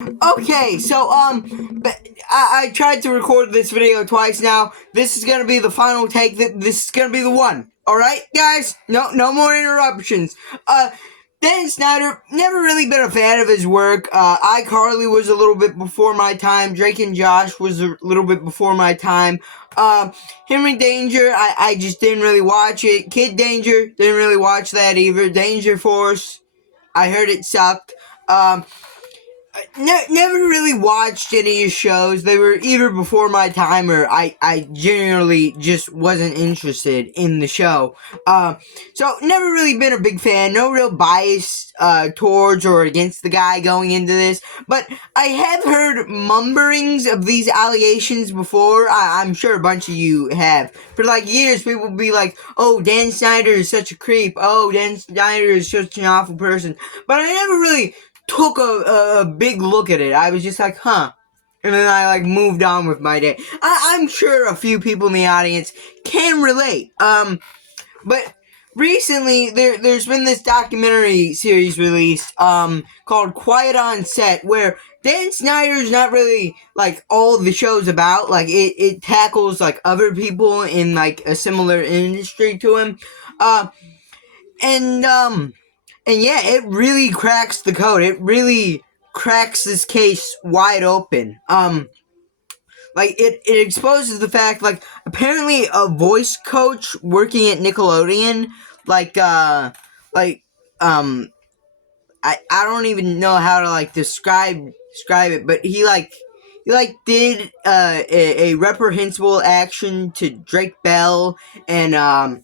Okay, so I tried to record this video twice now. This is gonna be the final take. This is gonna be the one. All right, guys. No more interruptions. Dan Schneider, never really been a fan of his work. iCarly was a little bit before my time. Drake and Josh was a little bit before my time. Henry Danger, I just didn't really watch it. Kid Danger, didn't really watch that either. Danger Force, I heard it sucked. Never really watched any of his shows. They were either before my time or I generally just wasn't interested in the show. So never really been a big fan. No real bias towards or against the guy going into this. But I have heard mumblings of these allegations before. I'm sure a bunch of you have. For like years, people would be like, oh, Dan Schneider is such a creep. Oh, Dan Schneider is such an awful person. But I never really took a big look at it. I was just like, huh. And then I moved on with my day. I'm sure a few people in the audience can relate. But recently there's been this documentary series released called Quiet on Set, where Dan Snyder's not really like all of the show's about. Like it tackles like other people in like a similar industry to him. And yeah, it really cracks the code. It really cracks this case wide open. It exposes the fact, like, apparently a voice coach working at Nickelodeon, I don't even know how to, like, describe it, but he did, a reprehensible action to Drake Bell, and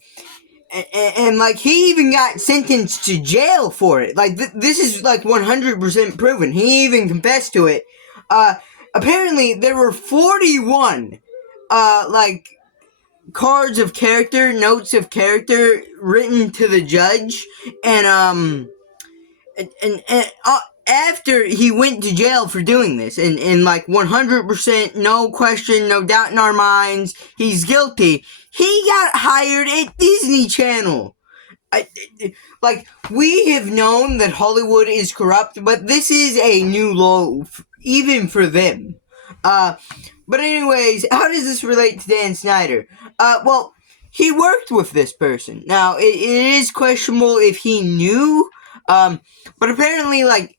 like, he even got sentenced to jail for it. Like, this is, like, 100% proven. He even confessed to it. Apparently, there were 41, cards of character, notes of character written to the judge, and after he went to jail for doing this, and like 100%, no question, no doubt in our minds, he's guilty. He got hired at Disney Channel. We have known that Hollywood is corrupt, but this is a new low, even for them. But anyways, how does this relate to Dan Snyder? Well, he worked with this person. Now, it is questionable if he knew, but apparently, like,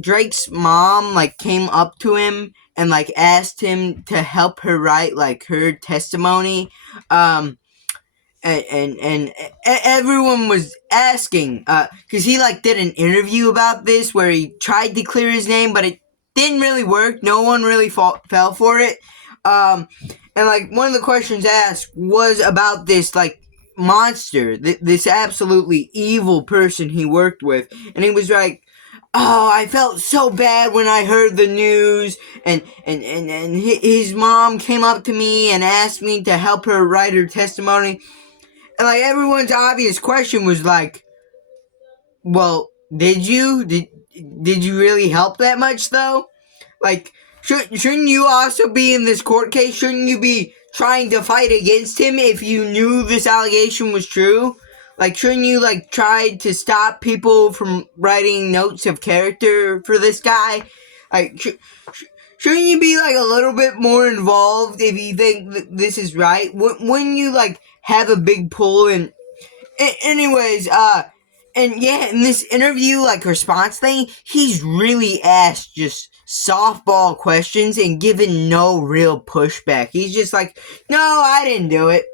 Drake's mom, like, came up to him and, like, asked him to help her write, like, her testimony, and everyone was asking, cause he, like, did an interview about this where he tried to clear his name, but it didn't really work. No one really fell for it. And, like, one of the questions asked was about this, like, monster, this absolutely evil person he worked with, and he was like, oh, I felt so bad when I heard the news, and his mom came up to me and asked me to help her write her testimony, and, like, everyone's obvious question was like, well, did you really help that much, though? Like, shouldn't you also be in this court case? Shouldn't you be trying to fight against him if you knew this allegation was true? Like, shouldn't you, like, try to stop people from writing notes of character for this guy? Like, shouldn't you be, like, a little bit more involved if you think that this is right? Wouldn't you, like, have a big pull? And anyways, and yeah, in this interview, like, response thing, he's really asked just softball questions and given no real pushback. He's just like, no, I didn't do it.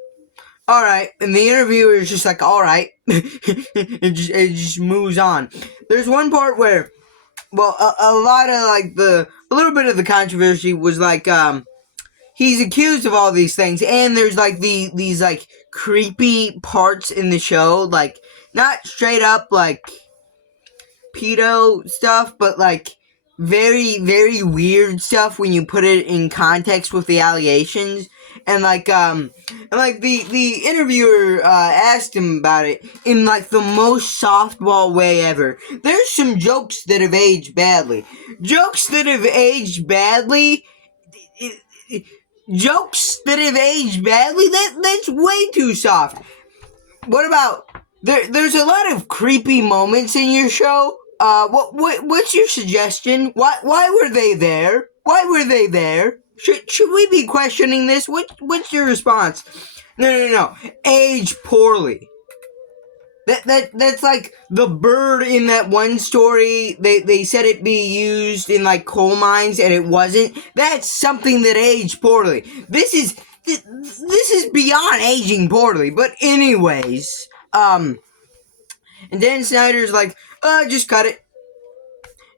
Alright, and the interviewer is just like, alright. it just moves on. There's one part where, well, a lot of, like, a little bit of the controversy was, like, he's accused of all these things, and there's, like, these, like, creepy parts in the show, like, not straight up, like, pedo stuff, but, like, very, very weird stuff when you put it in context with the allegations. And the interviewer asked him about it in, like, the most softball way ever. There's some jokes that have aged badly. Jokes that have aged badly, that's way too soft. What about, there's a lot of creepy moments in your show. what's your suggestion? Why were they there? Why were they there? Should we be questioning this? What's your response? No. Age poorly. That's like the bird in that one story. They said it be used in like coal mines and it wasn't. That's something that aged poorly. This is beyond aging poorly. But anyways, and then Schneider's like, just cut it.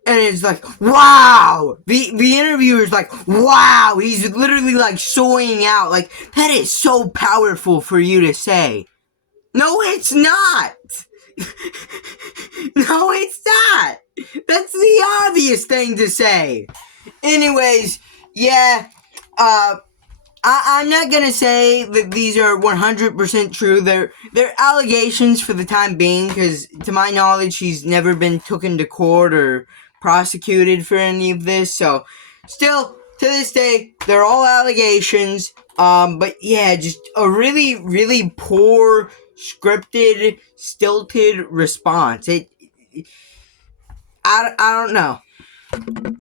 And it's like, wow! The interviewer's like, wow! He's literally like soying out. Like, that is so powerful for you to say. No, it's not! No, it's not! That's the obvious thing to say. Anyways, yeah, I'm not gonna say that these are 100% true. They're allegations for the time being, because to my knowledge, he's never been taken to court or prosecuted for any of this. So, still, to this day, they're all allegations. But yeah, just a really, really poor, scripted, stilted response. I don't know.